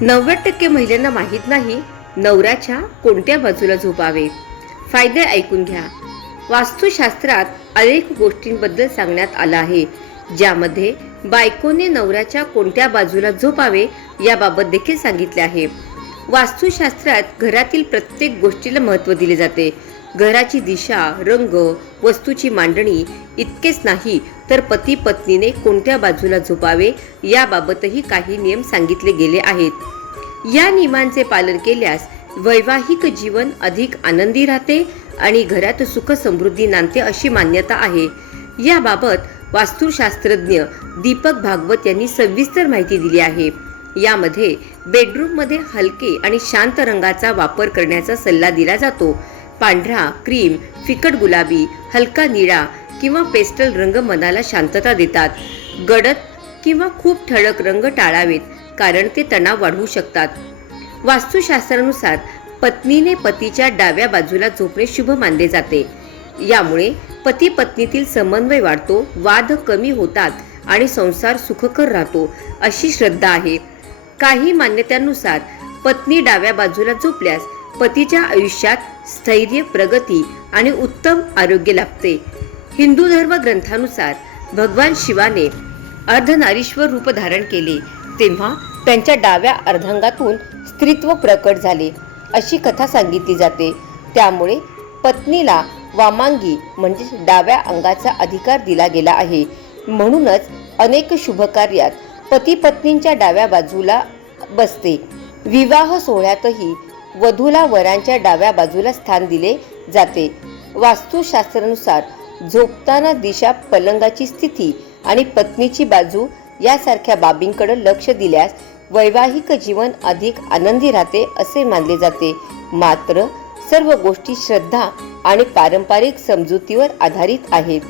90% महिलांना माहीत नाही नवऱ्याच्या कोणत्या बाजूला झोपावे. फायदे ऐकून घ्या. वास्तुशास्त्रात अनेक गोष्टींबद्दल सांगण्यात आलं आहे, ज्यामध्ये बायकोने नवऱ्याच्या कोणत्या बाजूला झोपावे याबाबत देखील सांगितले आहे. वास्तुशास्त्रात घरातील प्रत्येक गोष्टीला महत्त्व दिले जाते. घराची दिशा, रंग, वस्तूची मांडणी इतकेच नाही तर पती पत्नीने कोणत्या बाजूला झोपावे याबाबतही काही नियम सांगितले गेले आहेत. या नियमांचे पालन केल्यास वैवाहिक जीवन अधिक आनंदी राहते आणि घरात सुख समृद्धी नांदते अशी मान्यता आहे. याबाबत वास्तुशास्त्रज्ञ दीपक भागवत यांनी सविस्तर माहिती दिली आहे. यामध्ये बेडरूममध्ये हलके आणि शांत रंगाचा वापर करण्याचा सल्ला दिला जातो. पांढरा, क्रीम, फिकट गुलाबी, हलका निळा किंवा पेस्टल रंग मनाला शांतता देतात. गडद किंवा खूप ठळक रंग टाळावेत, कारण ते तणाव वाढवू शकतात. वास्तुशास्त्रानुसार पत्नीने पतीच्या डाव्या बाजूला झोपणे शुभ मानले जाते. यामुळे पती पत्नीतील समन्वय वाढतो, वाद कमी होतात आणि संसार सुखकर राहतो अशी श्रद्धा आहे. काही मान्यतांनुसार पत्नी डाव्या बाजूला झोपल्यास पतीच्या आयुष्यात स्थैर्य, प्रगती आणि उत्तम आरोग्य लाभते. हिंदू धर्म ग्रंथानुसार भगवान शिवाने अर्धनारीश्वर रूप धारण केले तेव्हा त्यांच्या डाव्या अर्धांगातून स्त्रीत्व प्रकट झाले अशी कथा सांगितली जाते. त्यामुळे पत्नीला वामांगी म्हणजे डाव्या अंगाचा अधिकार दिला गेला आहे. म्हणूनच अनेक शुभकार्यात पती पत्नींच्या डाव्या बाजूला बसते. विवाह सोहळ्यातही वधूला वरांच्या डाव्या बाजूला स्थान दिले जाते. वास्तुशास्त्रानुसार झोपताना दिशा, पलंगाची स्थिती आणि पत्नीची बाजू यासारख्या बाबींकडे लक्ष दिल्यास वैवाहिक जीवन अधिक आनंदी राहते असे मानले जाते. मात्र सर्व गोष्टी श्रद्धा आणि पारंपरिक समजुतीवर आधारित आहेत.